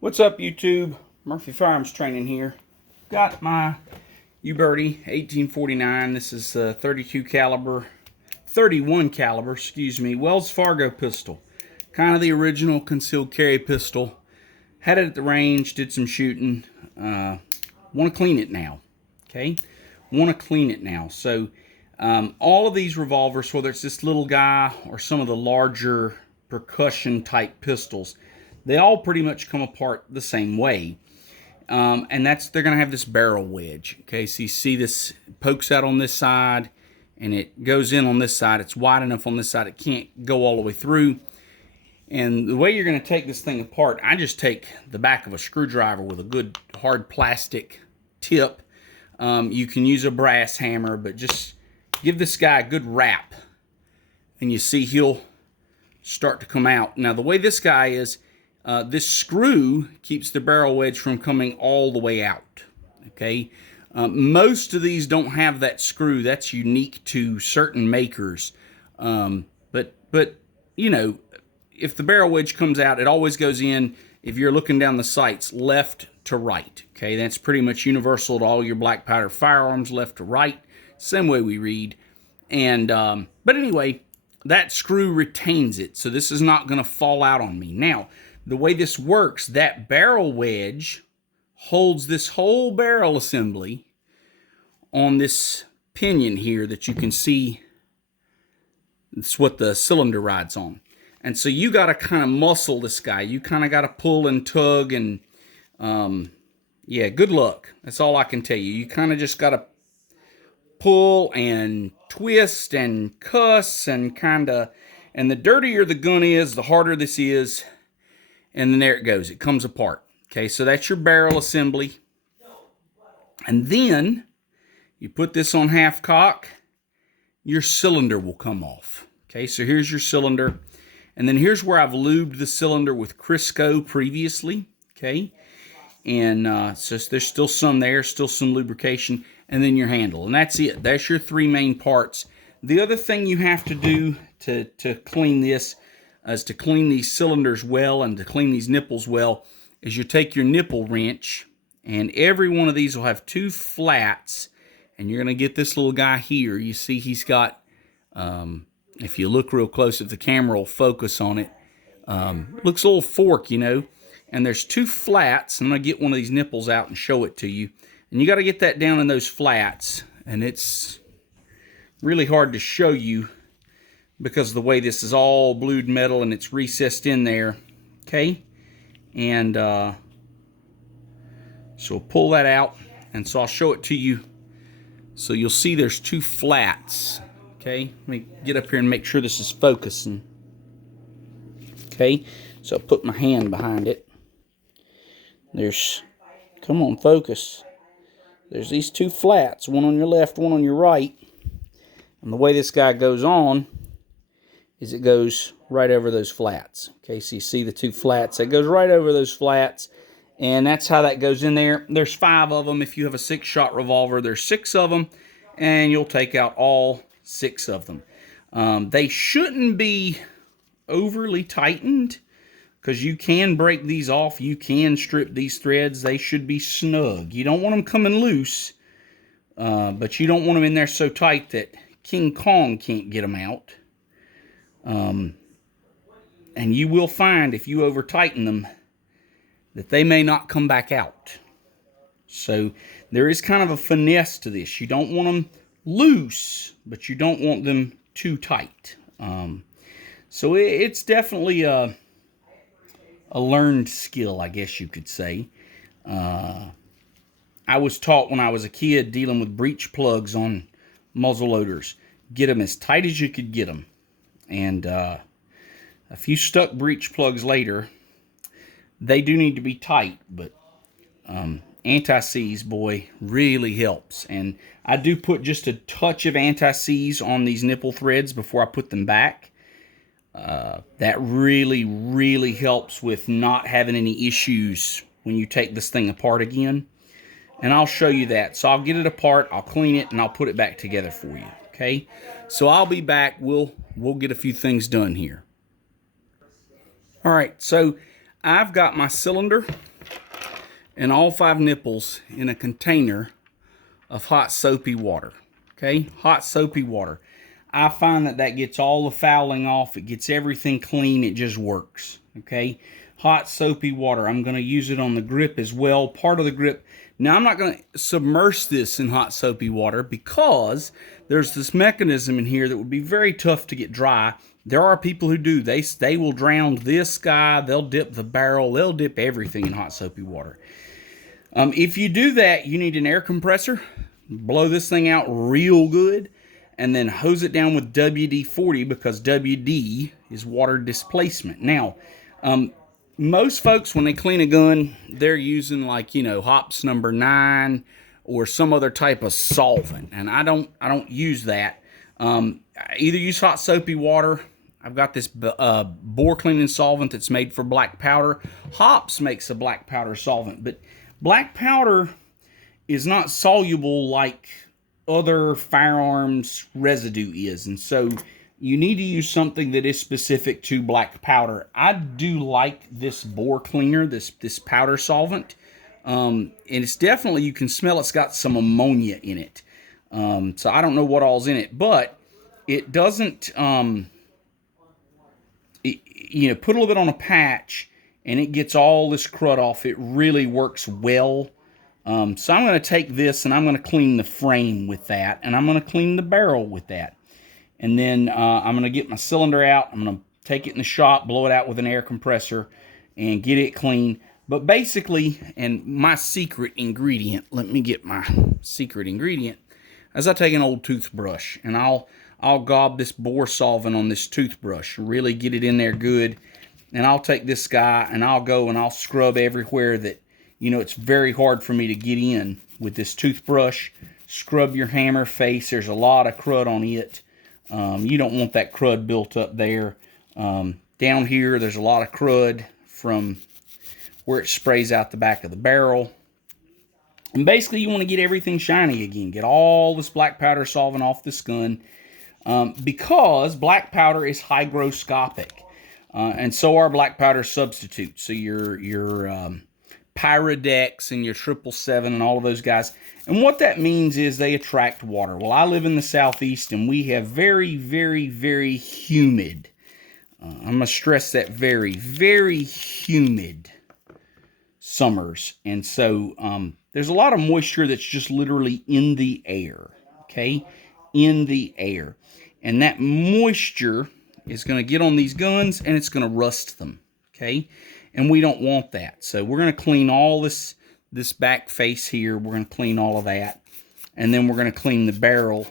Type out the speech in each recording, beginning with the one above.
What's up, YouTube? Murphy Firearms Training here. Got my Uberti 1849. This is a 31 caliber, Wells Fargo pistol. Kind of the original concealed carry pistol. Had it at the range, did some shooting. Want to clean it now. Okay? Want to clean it now. So, all of these revolvers, whether it's this little guy or some of the larger percussion type pistols, they all pretty much come apart the same way. And they're going to have this barrel wedge. Okay, so you see this pokes out on this side and it goes in on this side. It's wide enough on this side it can't go all the way through. And the way you're going to take this thing apart, I just take the back of a screwdriver with a good hard plastic tip. You can use a brass hammer, but just give this guy a good rap and you see he'll start to come out. Now the way this guy is, this screw keeps the barrel wedge from coming all the way out. Okay, most of these don't have that screw. That's unique to certain makers. But you know, if the barrel wedge comes out, it always goes in. If you're looking down the sights, left to right. Okay, that's pretty much universal to all your black powder firearms, left to right. Same way we read. And but anyway, that screw retains it, so this is not going to fall out on me. Now, the way this works, that barrel wedge holds this whole barrel assembly on this pinion here that you can see. It's what the cylinder rides on. And so you got to kind of muscle this guy. You kind of got to pull and tug and, yeah, good luck. That's all I can tell you. You kind of just got to pull and twist and cuss and and the dirtier the gun is, the harder this is. And then there it goes. It comes apart. Okay, so that's your barrel assembly. And then you put this on half cock, your cylinder will come off. Okay, so here's your cylinder. And then here's where I've lubed the cylinder with Crisco previously. Okay, and so there's still some there, still some lubrication. And then your handle. And that's it. That's your three main parts. The other thing you have to do to clean this is to clean these cylinders well and to clean these nipples well is you take your nipple wrench, and every one of these will have two flats, and you're going to get this little guy here. You see he's got, if you look real close, if the camera will focus on it, looks a little fork, you know, and there's two flats. I'm going to get one of these nipples out and show it to you, and you got to get that down in those flats, and it's really hard to show you because of the way this is all blued metal and it's recessed in there. Okay, and so we'll pull that out, and so I'll show it to you. So you'll see there's two flats. Okay, let me get up here and make sure this is focusing. Okay, so I'll put my hand behind it. There's, come on, focus. There's these two flats, one on your left, one on your right. And the way this guy goes on is it goes right over those flats. Okay, so you see the two flats. It goes right over those flats, and that's how that goes in there. There's 5 of them. If you have a 6-shot revolver, there's 6 of them, and you'll take out all 6 of them. They shouldn't be overly tightened because you can break these off. You can strip these threads. They should be snug. You don't want them coming loose, but you don't want them in there so tight that King Kong can't get them out. And you will find if you over tighten them that they may not come back out. So there is kind of a finesse to this. You don't want them loose, but you don't want them too tight. So it's definitely a learned skill, I guess you could say. I was taught when I was a kid dealing with breech plugs on muzzle loaders. Get them as tight as you could get them. And a few stuck breech plugs later, they do need to be tight, but anti-seize, boy, really helps. And I do put just a touch of anti-seize on these nipple threads before I put them back. That really, really helps with not having any issues when you take this thing apart again. And I'll show you that. So I'll get it apart, I'll clean it, and I'll put it back together for you. Okay, so I'll be back. We'll get a few things done here. All right, so I've got my cylinder and all 5 nipples in a container of hot soapy water. Okay, hot soapy water. I find that gets all the fouling off. It gets everything clean. It just works. Okay, hot soapy water. I'm going to use it on the grip as well. Part of the grip. Now, I'm not going to submerge this in hot soapy water because there's this mechanism in here that would be very tough to get dry. There are people who do. They will drown this guy. They'll dip the barrel. They'll dip everything in hot soapy water. If you do that, you need an air compressor. Blow this thing out real good, and then hose it down with WD-40 because WD is water displacement. Now, most folks, when they clean a gun, they're using like, hops number 9 or some other type of solvent, and I don't use that. Either use hot soapy water. I've got this bore cleaning solvent that's made for black powder. Hops makes a black powder solvent, but black powder is not soluble like other firearms residue is, and so you need to use something that is specific to black powder. I do like this bore cleaner, this powder solvent, and it's definitely, you can smell it's got some ammonia in it. So I don't know what all's in it, but it doesn't, put a little bit on a patch and it gets all this crud off. It really works well. So I'm going to take this and I'm going to clean the frame with that, and I'm going to clean the barrel with that. And then I'm going to get my cylinder out. I'm going to take it in the shop, blow it out with an air compressor, and get it clean. But basically, and my secret ingredient, let me get my secret ingredient, is I take an old toothbrush, and I'll gob this bore solvent on this toothbrush, really get it in there good. And I'll take this guy, and I'll go and I'll scrub everywhere that, it's very hard for me to get in with this toothbrush. Scrub your hammer face. There's a lot of crud on it. You don't want that crud built up there. Down here, there's a lot of crud from where it sprays out the back of the barrel. And basically, you want to get everything shiny again. Get all this black powder solvent off this gun. Because black powder is hygroscopic. And so are black powder substitutes. So your Pyrodex and your 777 and all of those guys. And what that means is they attract water. Well, I live in the southeast and we have very, very, very humid. I'm going to stress that, very, very humid summers. And so there's a lot of moisture that's just literally in the air. Okay? In the air. And that moisture is going to get on these guns and it's going to rust them. Okay? And we don't want that. So we're going to clean all this back face here. We're going to clean all of that. And then we're going to clean the barrel.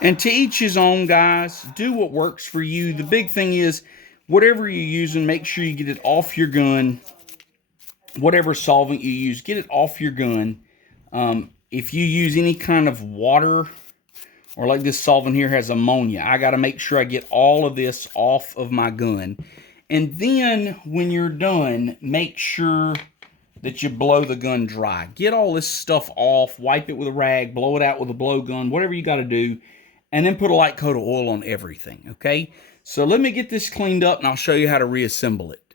And to each his own, guys. Do what works for you. The big thing is, whatever you're using, make sure you get it off your gun. Whatever solvent you use, get it off your gun. If you use any kind of water, or like this solvent here has ammonia, I got to make sure I get all of this off of my gun. And then when you're done, make sure that you blow the gun dry. Get all this stuff off, wipe it with a rag, blow it out with a blowgun, whatever you got to do, and then put a light coat of oil on everything, okay? So let me get this cleaned up and I'll show you how to reassemble it.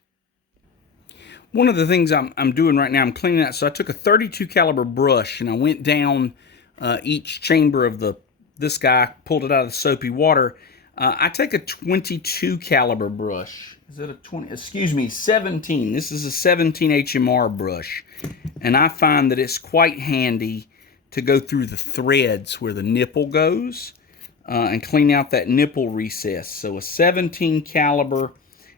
One of the things I'm doing right now, I'm cleaning out. So I took a 32 caliber brush and I went down each chamber of this guy, pulled it out of the soapy water. I take a 22 caliber brush. Is it a 20? Excuse me, 17. This is a 17 HMR brush. And I find that it's quite handy to go through the threads where the nipple goes and clean out that nipple recess. So a 17 caliber,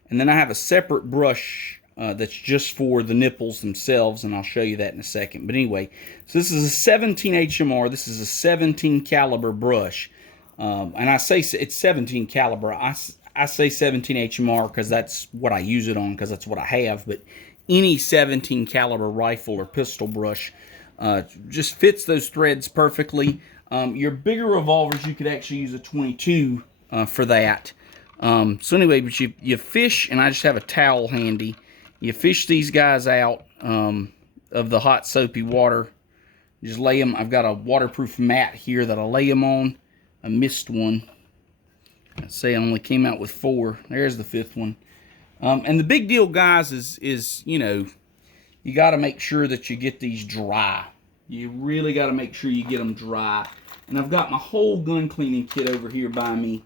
and then I have a separate brush that's just for the nipples themselves, and I'll show you that in a second. But anyway, so this is a 17 HMR. This is a 17 caliber brush. And I say it's 17 caliber. I say 17 HMR because that's what I use it on, because that's what I have. But any 17 caliber rifle or pistol brush just fits those threads perfectly. Your bigger revolvers, you could actually use a 22 for that. So anyway, but you fish, and I just have a towel handy. You fish these guys out of the hot soapy water. Just lay them. I've got a waterproof mat here that I lay them on. I missed one. I'd say I only came out with 4. There's the 5th one. And the big deal, guys, is you know, you got to make sure that you get these dry. You really got to make sure you get them dry. And I've got my whole gun cleaning kit over here by me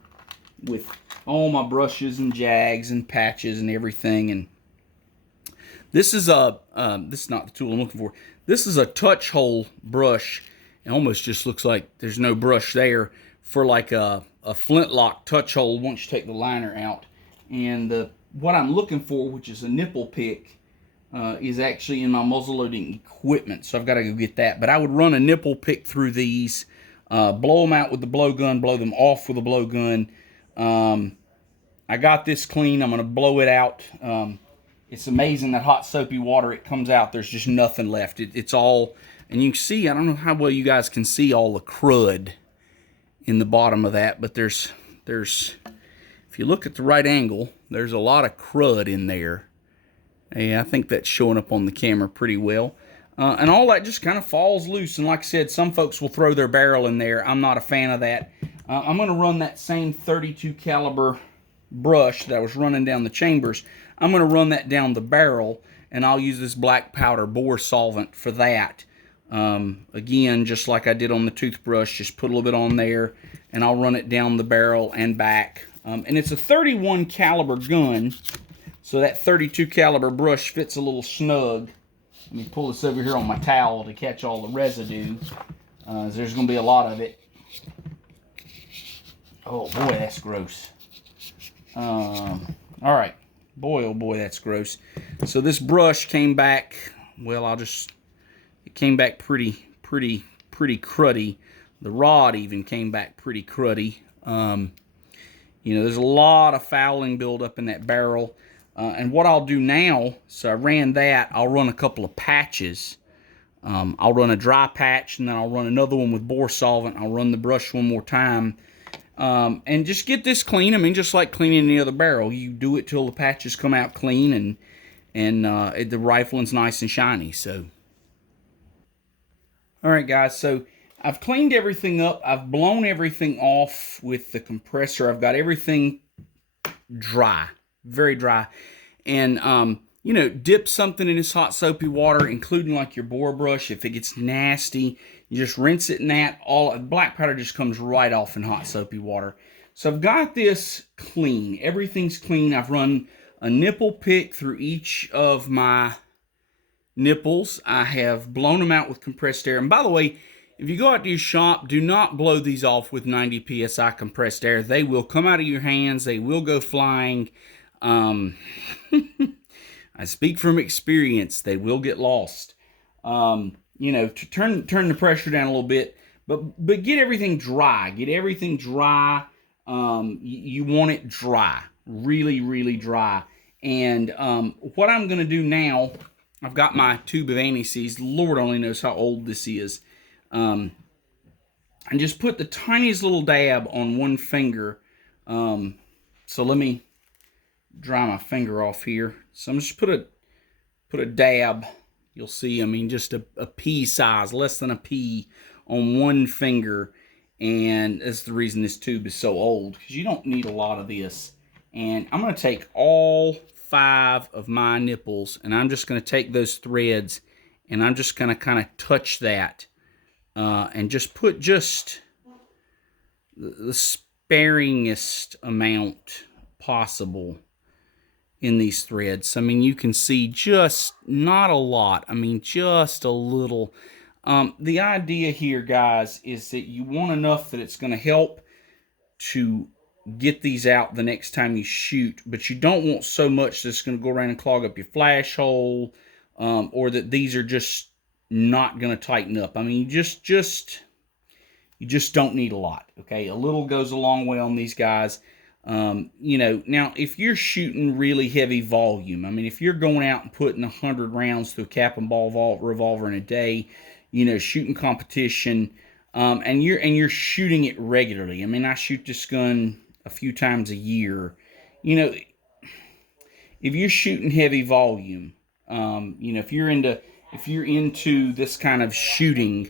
with all my brushes and jags and patches and everything. And this is this is not the tool I'm looking for. This is a touch hole brush. It almost just looks like there's no brush there for like a flintlock touch hole once you take the liner out. And what I'm looking for, which is a nipple pick, is actually in my muzzle loading equipment, so I've got to go get that. But I would run a nipple pick through these, blow them out with the blowgun, blow them off with a blowgun. I got this clean. I'm going to blow it out. It's amazing that hot soapy water, it comes out, there's just nothing left. It's all, and you can see, I don't know how well you guys can see all the crud in the bottom of that, but there's if you look at the right angle, there's a lot of crud in there. Yeah, I think that's showing up on the camera pretty well. And all that just kind of falls loose. And like I said, some folks will throw their barrel in there. I'm not a fan of that. I'm going to run that same 32 caliber brush that I was running down the chambers. I'm going to run that down the barrel, and I'll use this black powder bore solvent for that. Again, just like I did on the toothbrush, just put a little bit on there, and I'll run it down the barrel and back. And it's a 31 caliber gun, so that 32 caliber brush fits a little snug. Let me pull this over here on my towel to catch all the residue. There's going to be a lot of it. Oh boy, that's gross. All right, boy, oh boy, that's gross. So this brush came back. Well, it came back pretty cruddy. The rod even came back pretty cruddy. You know, there's a lot of fouling buildup in that barrel. And what I'll do now, so I ran that, I'll run a couple of patches. I'll run a dry patch, and then I'll run another one with bore solvent. I'll run the brush one more time. And just get this clean. I mean, just like cleaning any other barrel. You do it till the patches come out clean and the rifling's nice and shiny. So, all right, guys. So I've cleaned everything up. I've blown everything off with the compressor. I've got everything dry, very dry. And, you know, dip something in this hot soapy water, including like your bore brush. If it gets nasty, you just rinse it in that. All black powder just comes right off in hot soapy water. So I've got this clean. Everything's clean. I've run a nipple pick through each of my nipples. I have blown them out with compressed air. And by the way, if you go out to your shop, do not blow these off with 90 psi compressed air. They will come out of your hands. They will go flying. I speak from experience. They will get lost. You know, to turn the pressure down a little bit, but get everything dry. Get everything dry. You want it dry, really dry. And what I'm going to do now, I've got my tube of anti-seize. Lord only knows how old this is. And just put the tiniest little dab on one finger. So let me dry my finger off here. So I'm just put a dab. You'll see, I mean, just a pea size, less than a pea on one finger. And that's the reason this tube is so old, because you don't need a lot of this. And I'm going to take all 5 of my nipples, and I'm just going to take those threads, and I'm just going to kind of touch that. And just put just the sparingest amount possible in these threads. I mean, you can see just not a lot. I mean, just a little. The idea here, guys, is that you want enough that it's going to help to get these out the next time you shoot, but you don't want so much that it's going to go around and clog up your flash hole, or that these are just not going to tighten up. I mean, you just don't need a lot, okay? A little goes a long way on these guys. You know, now if you're shooting really heavy volume, I mean, if you're going out and putting 100 rounds through a cap and ball revolver in a day, you know, shooting competition, and you're shooting it regularly. I mean, I shoot this gun a few times a year. You know, if you're shooting heavy volume, you know, if you're into this kind of shooting,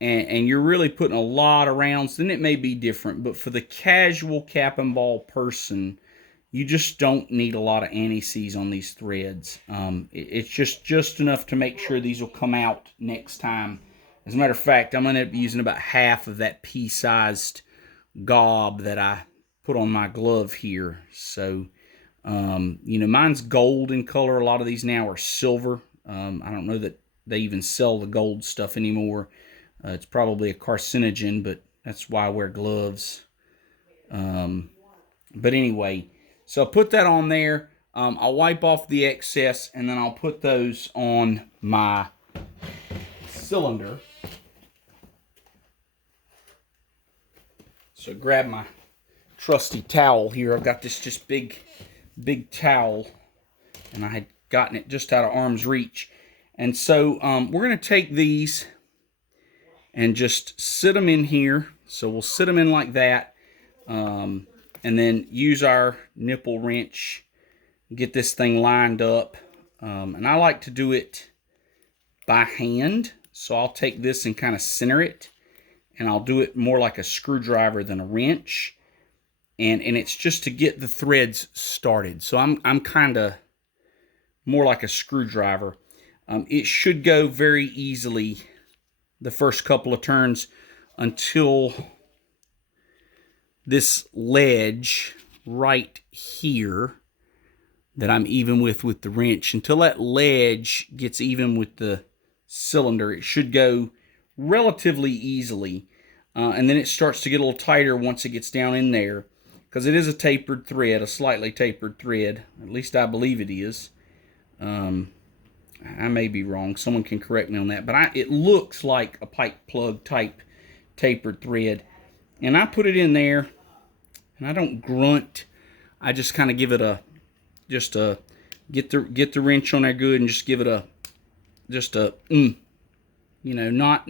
and you're really putting a lot of rounds, then it may be different. But for the casual cap and ball person, you just don't need a lot of anti-seize on these threads. It's just enough to make sure these will come out next time. As a matter of fact, I'm going to end up using about half of that pea-sized gob that I put on my glove here. So, you know, mine's gold in color. A lot of these now are silver. I don't know that they even sell the gold stuff anymore. It's probably a carcinogen, but that's why I wear gloves. But anyway, so I'll put that on there. I'll wipe off the excess, and then I'll put those on my cylinder. So grab my trusty towel here. I've got this just big towel, and I had gotten it just out of arm's reach. And so we're going to take these and just sit them in here. So we'll sit them in like that, and then use our nipple wrench, get this thing lined up. And I like to do it by hand. So I'll take this and kind of center it, and I'll do it more like a screwdriver than a wrench. And it's just to get the threads started. So I'm kind of more like a screwdriver. It should go very easily the first couple of turns until this ledge right here that I'm even with the wrench, until that ledge gets even with the cylinder, it should go relatively easily. And then it starts to get a little tighter once it gets down in there, because it is a tapered thread, a slightly tapered thread. At least I believe it is. I may be wrong. Someone can correct me on that. But it looks like a pipe plug type tapered thread. And I put it in there, and I don't grunt. I just kind of give it get the wrench on there good, and just give it you know, not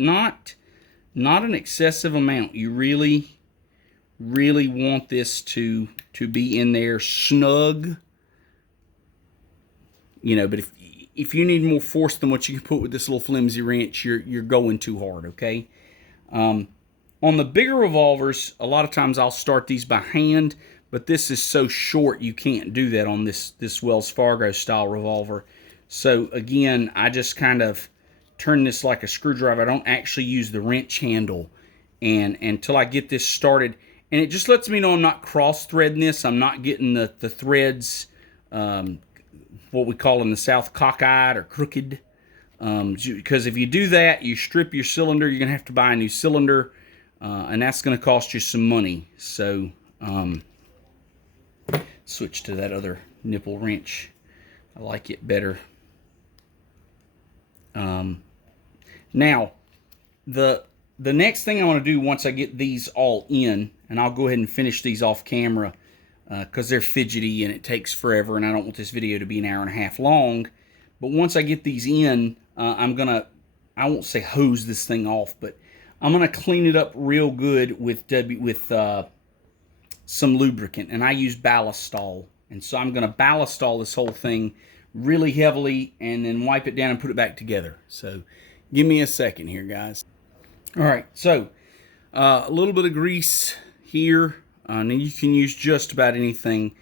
an excessive amount. You really want this to be in there snug. You know, but if you need more force than what you can put with this little flimsy wrench, you're going too hard, okay? On the bigger revolvers, a lot of times I'll start these by hand, but this is so short you can't do that on this Wells Fargo style revolver. So again, I just kind of turn this like a screwdriver. I don't actually use the wrench handle and until I get this started. And it just lets me know I'm not cross-threading this. I'm not getting the threads, what we call in the South, cockeyed or crooked. Because if you do that, you strip your cylinder, you're going to have to buy a new cylinder. And that's going to cost you some money. So, switch to that other nipple wrench. I like it better. Now, the next thing I want to do once I get these all in, and I'll go ahead and finish these off camera, because they're fidgety and it takes forever, and I don't want this video to be an hour and a half long. But once I get these in, I won't say hose this thing off, but I'm going to clean it up real good with some lubricant, and I use ballistol. And so I'm going to ballistol this whole thing really heavily and then wipe it down and put it back together. So give me a second here, guys. All right, so a little bit of grease here, and you can use just about anything.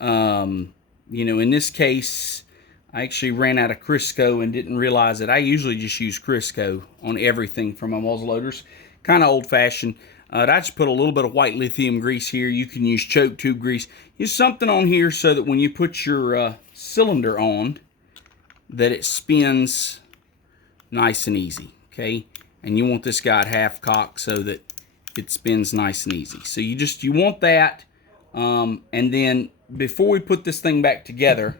You know, in this case, I actually ran out of Crisco and didn't realize it. I usually just use Crisco on everything from my muzzle loaders. Kind of old-fashioned. I just put a little bit of white lithium grease here. You can use choke tube grease. Use something on here so that when you put your cylinder on, that it spins nice and easy, okay? And you want this guy at half cock so that it spins nice and easy. So you want that, and then before we put this thing back together,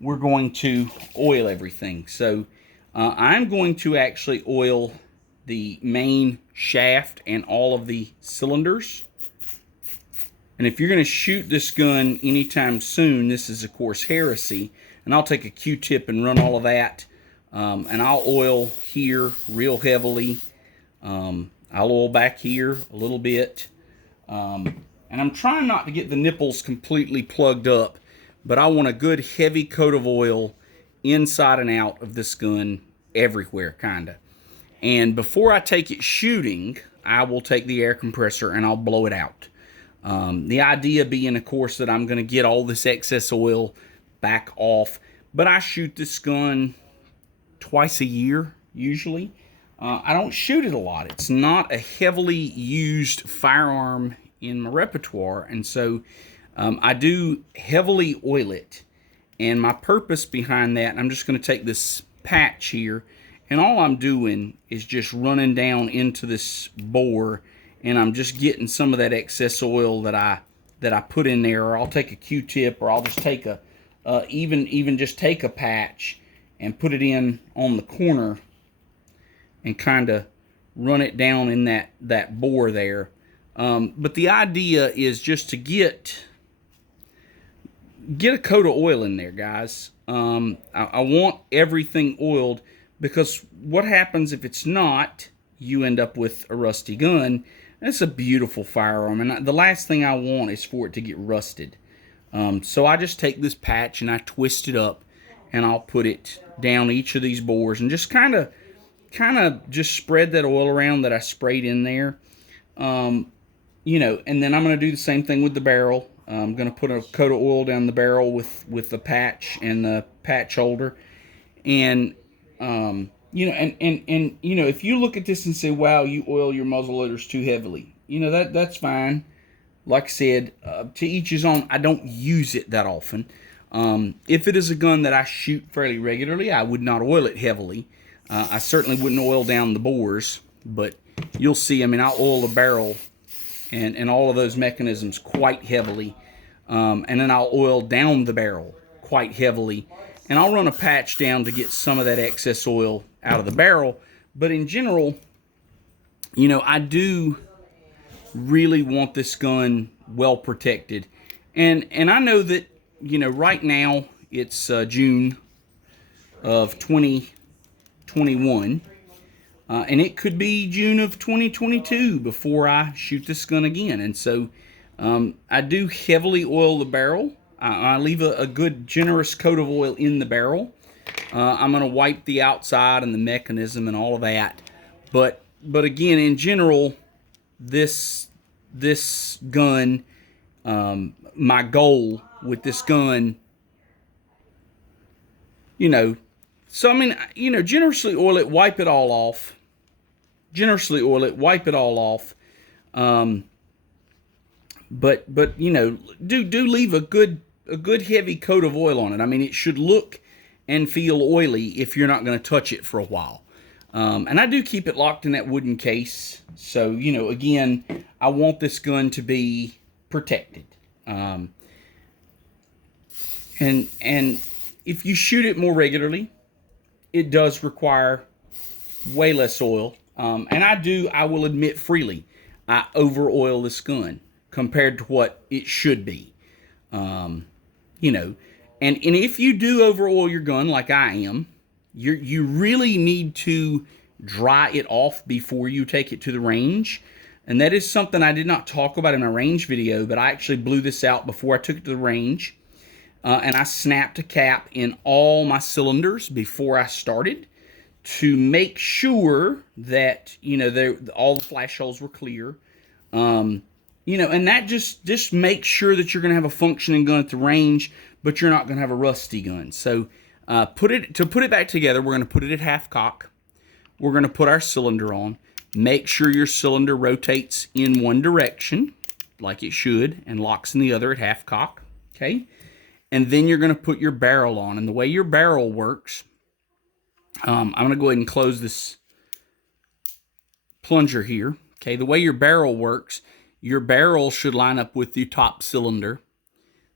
we're going to oil everything. So I'm going to actually oil the main shaft and all of the cylinders. And if you're going to shoot this gun anytime soon, this is of course heresy. And I'll take a Q-tip and run all of that. And I'll oil here real heavily. I'll oil back here a little bit. And I'm trying not to get the nipples completely plugged up, but I want a good heavy coat of oil inside and out of this gun everywhere, kinda. And before I take it shooting, I will take the air compressor and I'll blow it out. The idea being, of course, that I'm going to get all this excess oil back off. But I shoot this gun twice a year, usually. I don't shoot it a lot. It's not a heavily used firearm in my repertoire, and so I do heavily oil it. And my purpose behind that, I'm just going to take this patch here, and all I'm doing is just running down into this bore, and I'm just getting some of that excess oil that I put in there. Or I'll take a Q-tip, or I'll just take a even just take a patch and put it in on the corner and kind of run it down in that bore there. But the idea is just to get a coat of oil in there, guys. I want everything oiled, because what happens if it's not, you end up with a rusty gun. It's a beautiful firearm, and the last thing I want is for it to get rusted. So I just take this patch and I twist it up, and I'll put it down each of these bores and just kind of just spread that oil around that I sprayed in there. You know, and then I'm going to do the same thing with the barrel. I'm going to put a coat of oil down the barrel with the patch and the patch holder. And, you know, and you know, if you look at this and say, wow, you oil your muzzle loaders too heavily, you know, that's fine. Like I said, to each his own. I don't use it that often. If it is a gun that I shoot fairly regularly, I would not oil it heavily. I certainly wouldn't oil down the bores, but you'll see, I mean, I'll oil the barrel and all of those mechanisms quite heavily. And then I'll oil down the barrel quite heavily. And I'll run a patch down to get some of that excess oil out of the barrel. But in general, you know, I do really want this gun well protected. And I know that, you know, right now it's June of 2021. And it could be June of 2022 before I shoot this gun again. And so I do heavily oil the barrel. I leave a good generous coat of oil in the barrel. I'm going to wipe the outside and the mechanism and all of that. But again, in general, this gun, my goal with this gun, you know, so I mean, you know, generously oil it, wipe it all off. Generously oil it, wipe it all off. But you know, do leave a good heavy coat of oil on it. I mean, it should look and feel oily if you're not going to touch it for a while. And I do keep it locked in that wooden case. So, you know, again, I want this gun to be protected. And if you shoot it more regularly, it does require way less oil. And I will admit freely, I over oil this gun compared to what it should be. You know, and if you do over oil your gun like I am, you really need to dry it off before you take it to the range. And that is something I did not talk about in my range video, but I actually blew this out before I took it to the range. And I snapped a cap in all my cylinders before I started to make sure that, you know, all the flash holes were clear. You know, and that just makes sure that you're going to have a functioning gun at the range, but you're not going to have a rusty gun. So to put it back together, we're going to put it at half cock. We're going to put our cylinder on. Make sure your cylinder rotates in one direction, like it should, and locks in the other at half cock. Okay? And then you're going to put your barrel on. And the way your barrel works, I'm going to go ahead and close this plunger here. Okay, the way your barrel works, your barrel should line up with the top cylinder.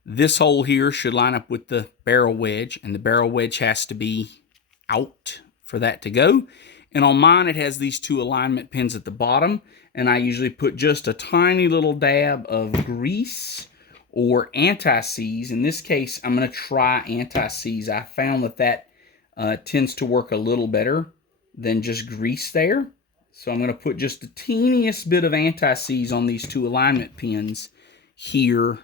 This hole here should line up with the barrel wedge, and the barrel wedge has to be out for that to go. And on mine, it has these two alignment pins at the bottom, and I usually put just a tiny little dab of grease or anti-seize. In this case, I'm going to try anti-seize. I found that tends to work a little better than just grease there. So I'm going to put just the teeniest bit of anti-seize on these two alignment pins here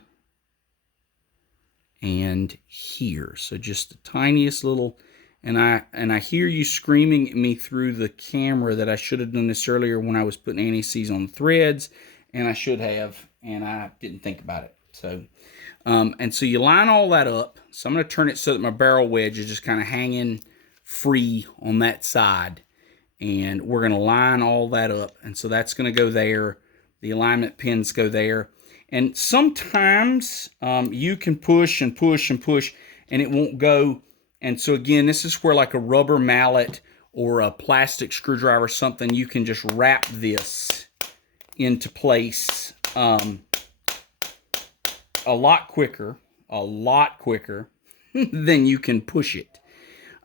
and here. So just the tiniest little, and I hear you screaming at me through the camera that I should have done this earlier when I was putting anti-seize on the threads, and I should have. and I didn't think about it. So, and so you line all that up. So I'm going to turn it so that my barrel wedge is just kind of hanging free on that side. And we're going to line all that up. And so that's going to go there. The alignment pins go there. And sometimes you can push and push and push, and it won't go. And so again, this is where like a rubber mallet or a plastic screwdriver or something, you can just wrap this into place a lot quicker than you can push it.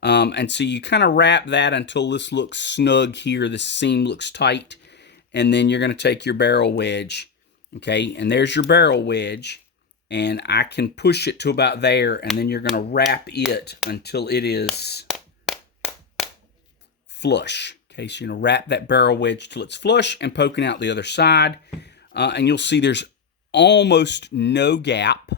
And so you kind of wrap that until this looks snug here, the seam looks tight, and then you're going to take your barrel wedge, okay, and there's your barrel wedge, and I can push it to about there, and then you're going to wrap it until it is flush. Okay, so you're going to wrap that barrel wedge till it's flush and poking out the other side, and you'll see there's almost no gap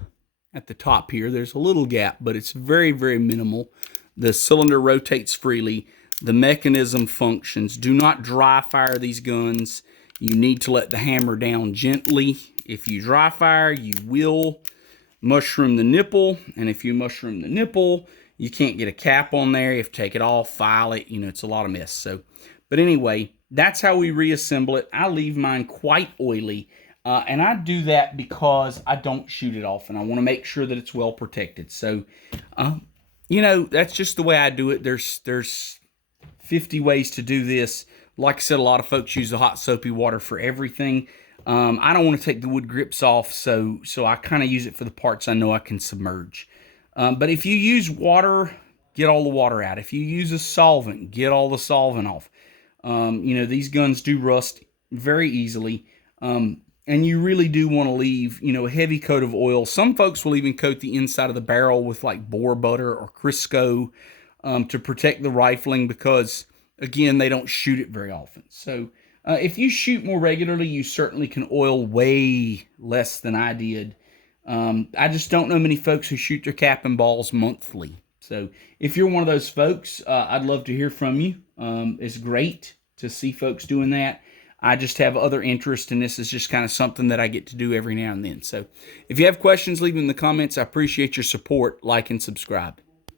at the top here. There's a little gap, but it's very, very minimal. The cylinder rotates freely. The mechanism functions. Do not dry fire these guns. You need to let the hammer down gently. If you dry fire, you will mushroom the nipple. And if you mushroom the nipple, you can't get a cap on there. You have to take it off, file it. You know, it's a lot of mess. So, but anyway, that's how we reassemble it. I leave mine quite oily. And I do that because I don't shoot it off. And I want to make sure that it's well protected. So, you know, that's just the way I do it. There's 50 ways to do this. Like I said, a lot of folks use the hot soapy water for everything. I don't want to take the wood grips off, so I kind of use it for the parts I know I can submerge. But if you use water, get all the water out. If you use a solvent, get all the solvent off. You know, these guns do rust very easily. And you really do want to leave, you know, a heavy coat of oil. Some folks will even coat the inside of the barrel with like boar butter or Crisco to protect the rifling because, again, they don't shoot it very often. So if you shoot more regularly, you certainly can oil way less than I did. I just don't know many folks who shoot their cap and balls monthly. So if you're one of those folks, I'd love to hear from you. It's great to see folks doing that. I just have other interests, and this is just kind of something that I get to do every now and then. So if you have questions, leave them in the comments. I appreciate your support. Like and subscribe.